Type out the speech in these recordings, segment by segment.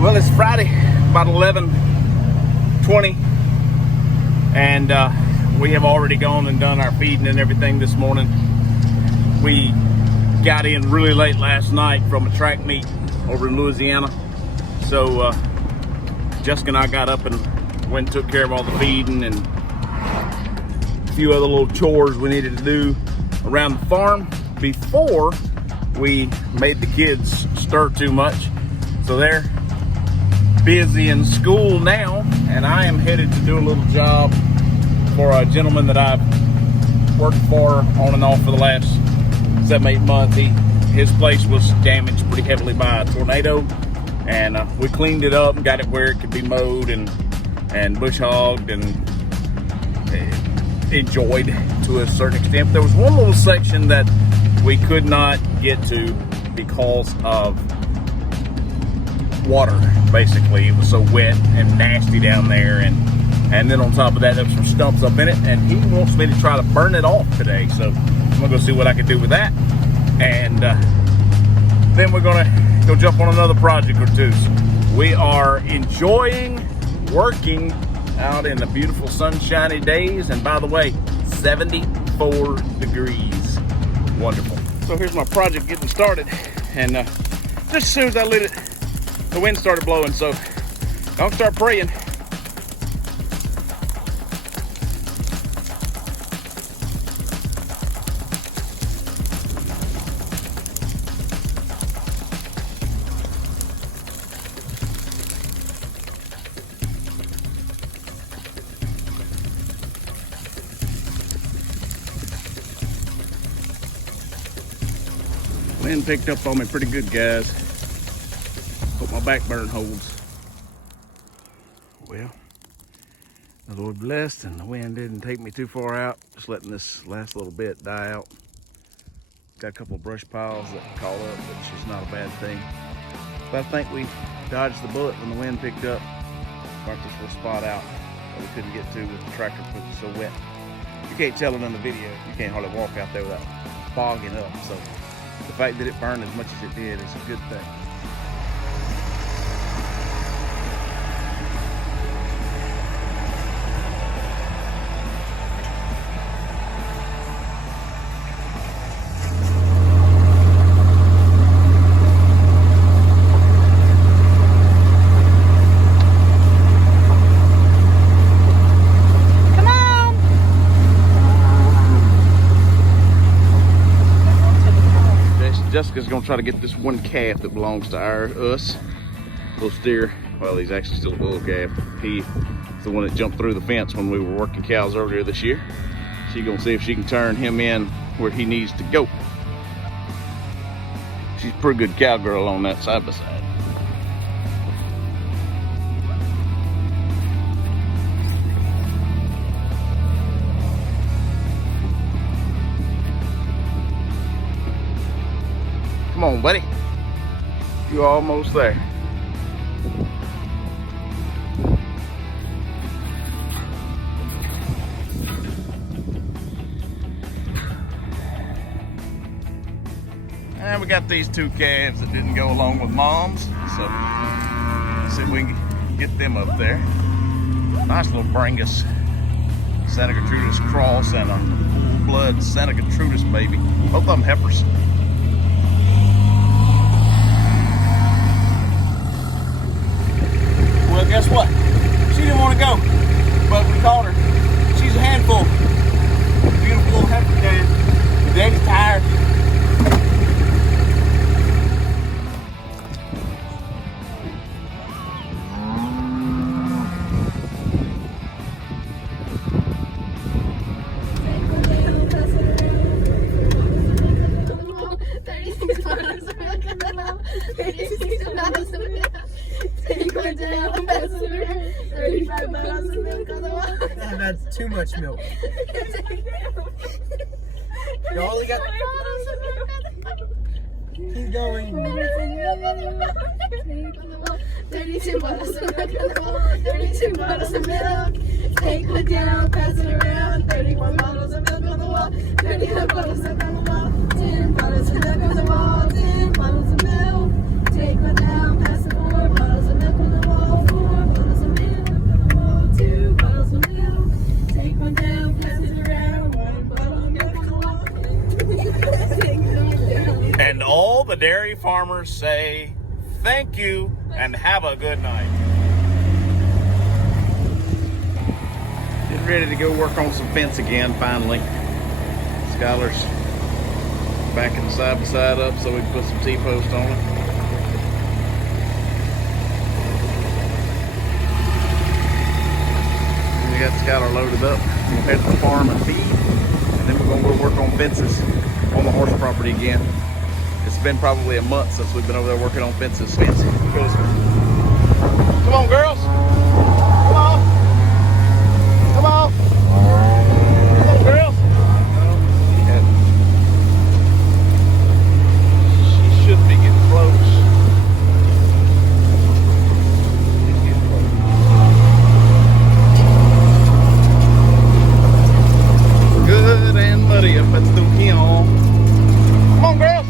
Well, it's Friday, about 11:20, and we have already gone and done our feeding and everything this morning. We got in really late last night from a track meet over in Louisiana, so Jessica and I got up and went and took care of all the feeding and a few other little chores we needed to do around the farm before we made the kids stir too much. So they're busy in school now, and I am headed to do a little job for a gentleman that I've worked for on and off for the last 7-8 months. His place was damaged pretty heavily by a tornado, and we cleaned it up and got it where it could be mowed and bush hogged and enjoyed to a certain extent. But there was one little section that we could not get to because of water. Basically, it was so wet and nasty down there, and then on top of that, there was some stumps up in it, and he wants me to try to burn it off today. So I'm gonna go see what I can do with that, and then we're gonna go jump on another project or two. So we are enjoying working out in the beautiful sunshiny days, and by the way, 74 degrees. Wonderful. So here's my project getting started, and just as soon as I lit it, the wind started blowing, so don't start praying. Wind picked up on me pretty good, guys. Hope my back burn holds. Well, the Lord blessed, and the wind didn't take me too far out. Just letting this last little bit die out. Got a couple of brush piles that caught up, which is not a bad thing. But I think we dodged the bullet when the wind picked up. Marked this little spot out that we couldn't get to with the tractor because it's so wet. You can't tell it in the video. You can't hardly walk out there without bogging up. So the fact that it burned as much as it did is a good thing. Jessica's gonna try to get this one calf that belongs to us. Little steer. Well, he's actually still a bull calf. He's the one that jumped through the fence when we were working cows earlier this year. She's gonna see if she can turn him in where he needs to go. She's a pretty good cowgirl on that side by side. Come on, buddy. You're almost there. And we got these two calves that didn't go along with mom's, so let's see if we can get them up there. Nice little Brangus Santa Gertrudis cross and a full-blood Santa Gertrudis baby. Both of them heifers. Well, guess what? She didn't want to go, but we called her. She's a handful. Beautiful little heifer calf. Daddy's tired. That's too much milk. You only got. Keep going. 32 bottles of milk on the wall. 32 bottles of milk. Take one down, pass it around. 31 bottles of milk on the wall. 31 bottles of milk on the wall. 10 bottles of milk on the wall. 10 bottles of milk. Take one down, pass it 4 bottles of milk farmers say thank you and have a good night. Getting ready to go work on some fence again, finally. Skylar's backing the side by side up so we can put some T-post on it. We got Skylar loaded up. We'll head to the farm and feed, and then we're gonna go work on fences on the horse property again. It's been probably a month since we've been over there working on fences. Fancy. Come on, girls. Come on. Come on. Come on, girls. She should be getting close. Good and muddy up at the hill. Come on, girls.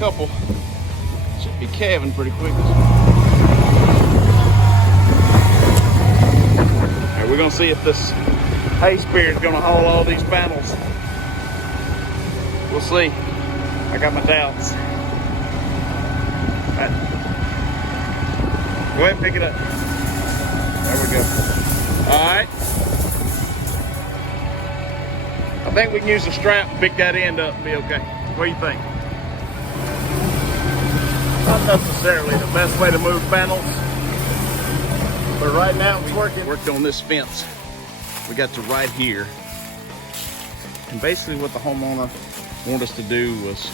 Couple should be calving pretty quick. Alright, we're gonna see if this hay spear is gonna haul all these panels. We'll see. I got my doubts. All right. Go ahead and pick it up. There we go. Alright. I think we can use the strap and pick that end up and be okay. What do you think? Not necessarily the best way to move panels, but right now it's working. Worked on this fence. We got to right here. And basically what the homeowner wanted us to do was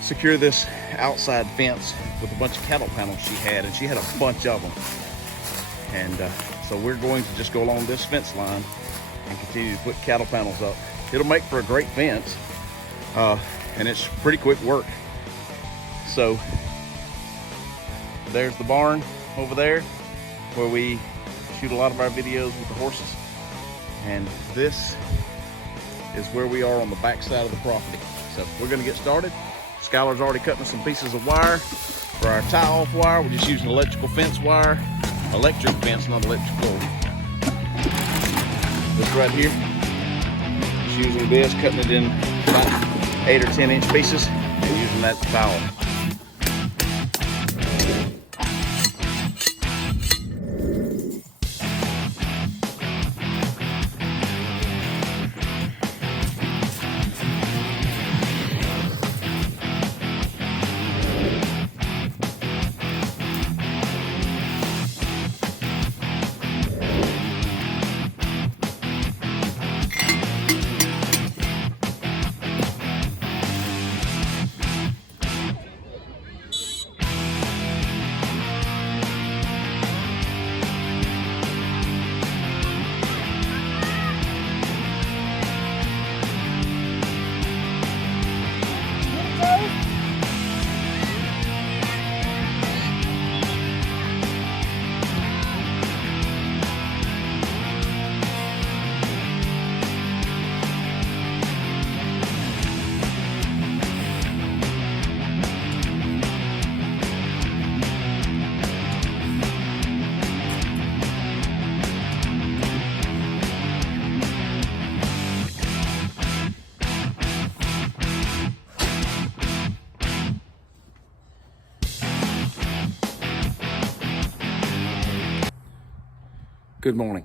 secure this outside fence with a bunch of cattle panels she had, and she had a bunch of them. And so we're going to just go along this fence line and continue to put cattle panels up. It'll make for a great fence, and it's pretty quick work. So there's the barn over there where we shoot a lot of our videos with the horses. And this is where we are on the back side of the property. So we're gonna get started. Skylar's already cutting some pieces of wire for our tie-off wire. We're just using electrical fence wire. Electric fence, not electrical. This right here. Just using this, cutting it in about 8 or 10 inch pieces and using that towel. Good morning.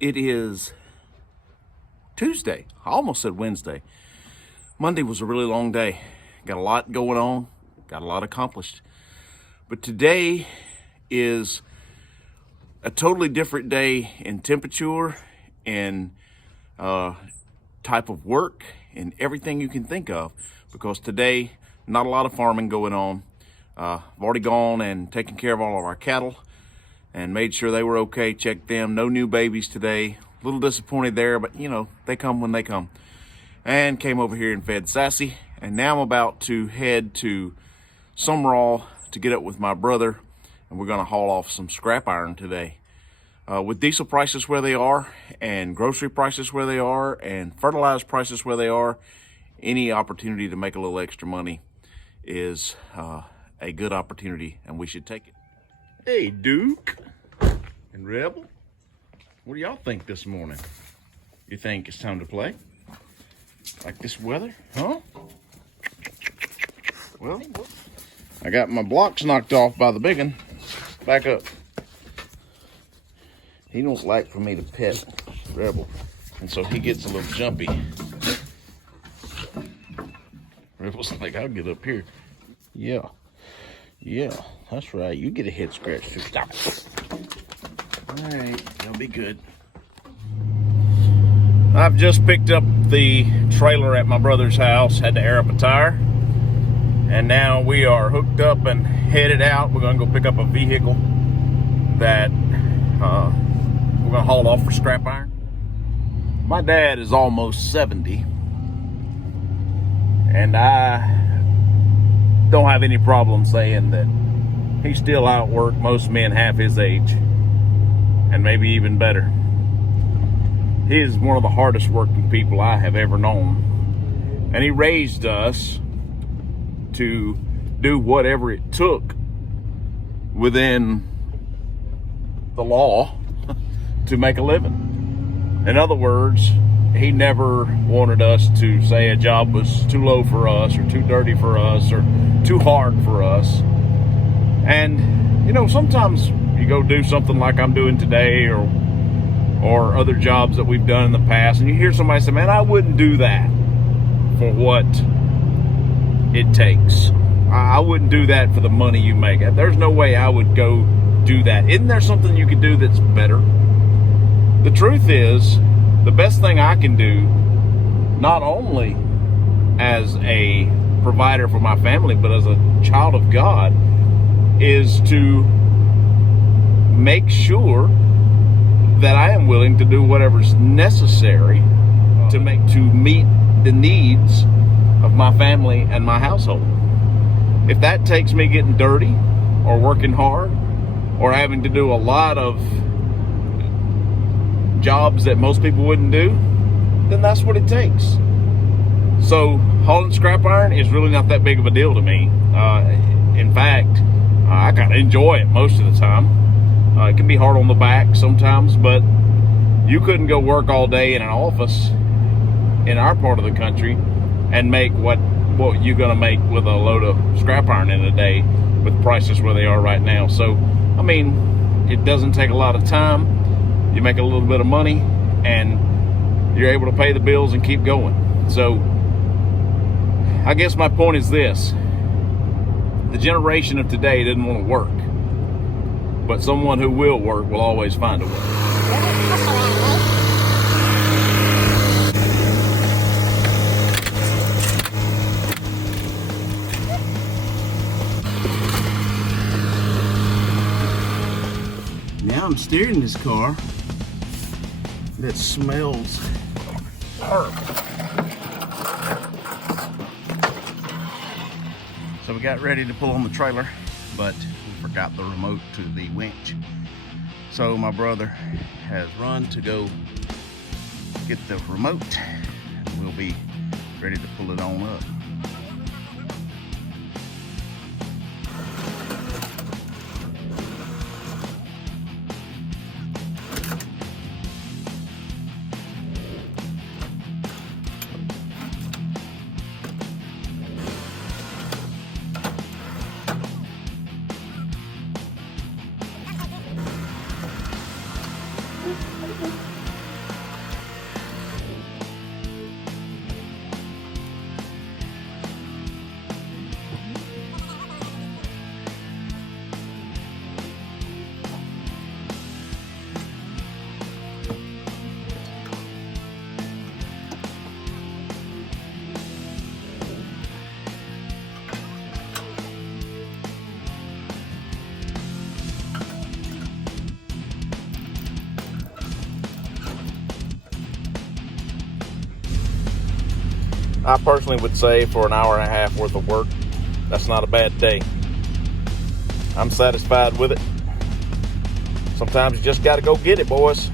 It is Tuesday. I almost said Wednesday. Monday was a really long day. Got a lot going on, got a lot accomplished. But today is a totally different day in temperature and type of work and everything you can think of, because today not a lot of farming going on. I've already gone and taken care of all of our cattle and made sure they were okay, checked them. No new babies today. A little disappointed there, but you know, they come when they come. And came over here and fed Sassy. And now I'm about to head to Summerall to get up with my brother, and we're gonna haul off some scrap iron today. With diesel prices where they are, and grocery prices where they are, and fertilizer prices where they are, any opportunity to make a little extra money is a good opportunity, and we should take it. Hey, Duke and Rebel, what do y'all think this morning? You think it's time to play? Like this weather, huh? Well, I got my blocks knocked off by the big one. Back up. He don't like for me to pet Rebel, and so he gets a little jumpy. Rebel's like, I'll get up here. Yeah, that's right. You get a head scratch too. Stop it. All right, that'll be good. I've just picked up the trailer at my brother's house, had to air up a tire, and now we are hooked up and headed out. We're gonna go pick up a vehicle that we're gonna haul off for scrap iron. My dad is almost 70, and I don't have any problem saying that he still outworked most men half his age, and maybe even better. He is one of the hardest working people I have ever known. And he raised us to do whatever it took within the law to make a living. In other words, he never wanted us to say a job was too low for us, or too dirty for us, or too hard for us. And, you know, sometimes you go do something like I'm doing today, or other jobs that we've done in the past, and you hear somebody say, man, I wouldn't do that for what it takes. I wouldn't do that for the money you make. There's no way I would go do that. Isn't there something you could do that's better? The truth is, the best thing I can do, not only as a provider for my family, but as a child of God, is to make sure that I am willing to do whatever's necessary to meet the needs of my family and my household. If that takes me getting dirty, or working hard, or having to do a lot of jobs that most people wouldn't do, then that's what it takes. So hauling scrap iron is really not that big of a deal to me. In fact, I kind of enjoy it most of the time. It can be hard on the back sometimes, but you couldn't go work all day in an office in our part of the country and make what you're gonna make with a load of scrap iron in a day with prices where they are right now. So, I mean, it doesn't take a lot of time. You make a little bit of money and you're able to pay the bills and keep going. So, I guess my point is this. The generation of today doesn't want to work, but someone who will work will always find a way. Now I'm steering this car that smells horrible. So we got ready to pull on the trailer, but we forgot the remote to the winch. So my brother has run to go get the remote, and we'll be ready to pull it on up. I personally would say for an hour and a half worth of work, that's not a bad day. I'm satisfied with it. Sometimes you just got to go get it, boys.